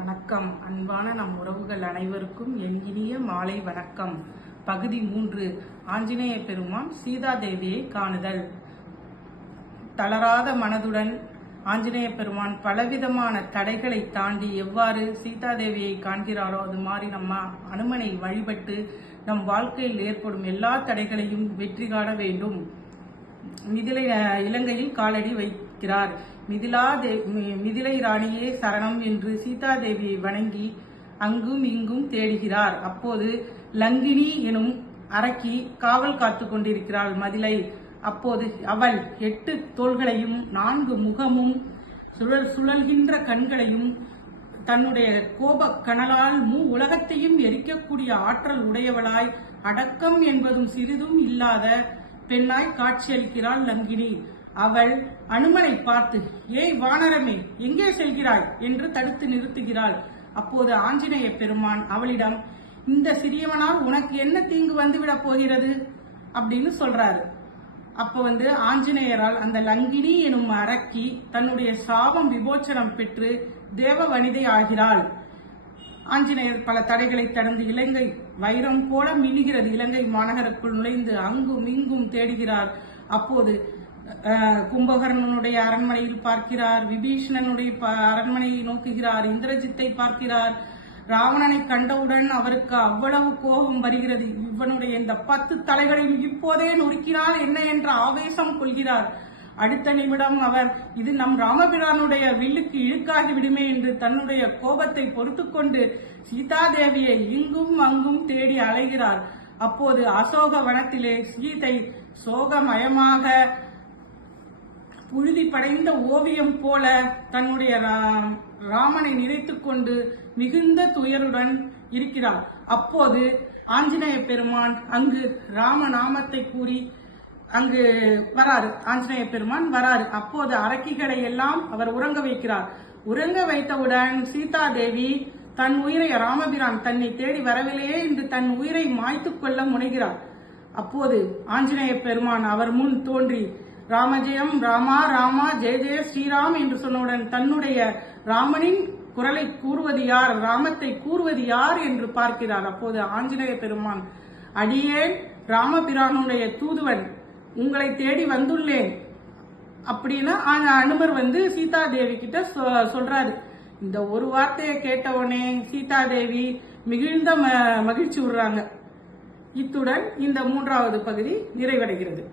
வணக்கம். அன்பான நம் உறவுகள் அனைவருக்கும் என் இனிய மாலை வணக்கம். பகுதி 3. ஆஞ்சநேய பெருமான் சீதாதேவியை காணுதல். தளராத மனதுடன் ஆஞ்சநேய பெருமான் பலவிதமான தடைகளை தாண்டி எவ்வாறு சீதாதேவியை காண்கிறாரோ அது மாதிரி நம்ம அனுமனை வழிபட்டு நம் வாழ்க்கையில் ஏற்படும் எல்லா தடைகளையும் வெற்றி காண வேண்டும். இலங்கையில் காலடி வைக்கிறார். மிதிலை ராணியே சரணம் என்று சீதாதேவியை வணங்கி அங்கும் இங்கும் தேடுகிறார். அப்போது லங்கினி எனும் அரக்கி காவல் காத்து கொண்டிருக்கிறாள் மதிலை. அப்போது அவள் 8 தோள்களையும் 4 முகமும் சுழல்கின்ற கண்களையும் தன்னுடைய கோப கனலால் உலகத்தையும் எரிக்கக்கூடிய ஆற்றல் உடையவளாய் அடக்கம் என்பதும் சிறிதும் இல்லாத பெண்ணாய் காட்சியளிக்கிறாள் லங்கினி. அவள் அனுமனை பார்த்து, ஏய் வானரமே, எங்கே செல்கிறாய் என்று தடுத்து நிறுத்துகிறாள். அப்போது ஆஞ்சநேய பெருமான் அவளிடம், இந்த சிறியவனால் உனக்கு என்ன தீங்கு வந்துவிடப் போகிறது அப்படின்னு சொல்றாரு. அப்ப ஆஞ்சநேயரால் அந்த லங்கினி எனும் அரக்கி தன்னுடைய சாபம் விமோச்சனம் பெற்று தேவ வனிதை ஆகிறாள். ஆஞ்சநேயர் பல தடைகளை கடந்து இலங்கை வைரம் போல மின்னுகிறது இலங்கை மாநகருக்குள் நுழைந்து அங்கும் இங்கும் தேடுகிறார். அப்போது கும்பகர்ணனுடைய அரண்மனையில் பார்க்கிறார், விபீஷணனுடைய அரண்மனையை நோக்குகிறார், இந்திரஜித்தை பார்க்கிறார். ராவணனை கண்டவுடன் அவருக்கு அவ்வளவு கோபம் வருகிறது. இவனுடைய இந்த 10 தலைகளையும் இப்போதே நொறுக்கினால் என்ன என்ற ஆவேசம் கொள்கிறார். அடுத்த நிமிடம் அவர், இது நம் ராமபிரானுடைய வில்லுக்கு இழுக்காகி விடுமே என்று தன்னுடைய கோபத்தை பொறுத்து கொண்டு சீதாதேவியை இங்கும் அங்கும் தேடி அலைகிறார். அப்போது அசோக வனத்திலே சீதை சோகமயமாக புழுதி படைந்த ஓவியம் போல தன்னுடைய ராமனை நினைத்துக் கொண்டு மிகுந்த துயருடன் இருக்கிறார். அப்போது ஆஞ்சநேய பெருமான் அங்கு ராமநாமத்தை கூறி அங்கு வராரு. ஆஞ்சநேய பெருமான் வராரு. அப்போது அரக்கிகளை எல்லாம் அவர் உறங்க வைக்கிறார். உறங்க வைத்தவுடன் சீதாதேவி தன் உயிரை, ராமபிரான் தன்னை தேடி வரவில்லையே என்று தன் உயிரை மாய்த்துக் கொள்ள முனைகிறார். அப்போது ஆஞ்சநேய பெருமான் அவர் முன் தோன்றி, ராமஜெயம் ராமா ராமா ஜெய ஜெய ஸ்ரீராம் என்று சொன்னவுடன் தன்னுடைய ராமனின் குரலை கூறுவது யார், ராமத்தை கூறுவது யார் என்று பார்க்கிறார். அப்போது ஆஞ்சநேய பெருமான், அடியேன் ராமபிரானுடைய தூதுவன், உங்களை தேடி வந்துள்ளேன் அப்படின்னு அனுமர் சீதாதேவி கிட்ட சொல்றாரு. இந்த ஒரு வார்த்தையை கேட்டவுடனே சீதாதேவி மிகுந்த மகிழ்ச்சி விடுறாங்க. இத்துடன் இந்த 3வது பகுதி நிறைவடைகிறது.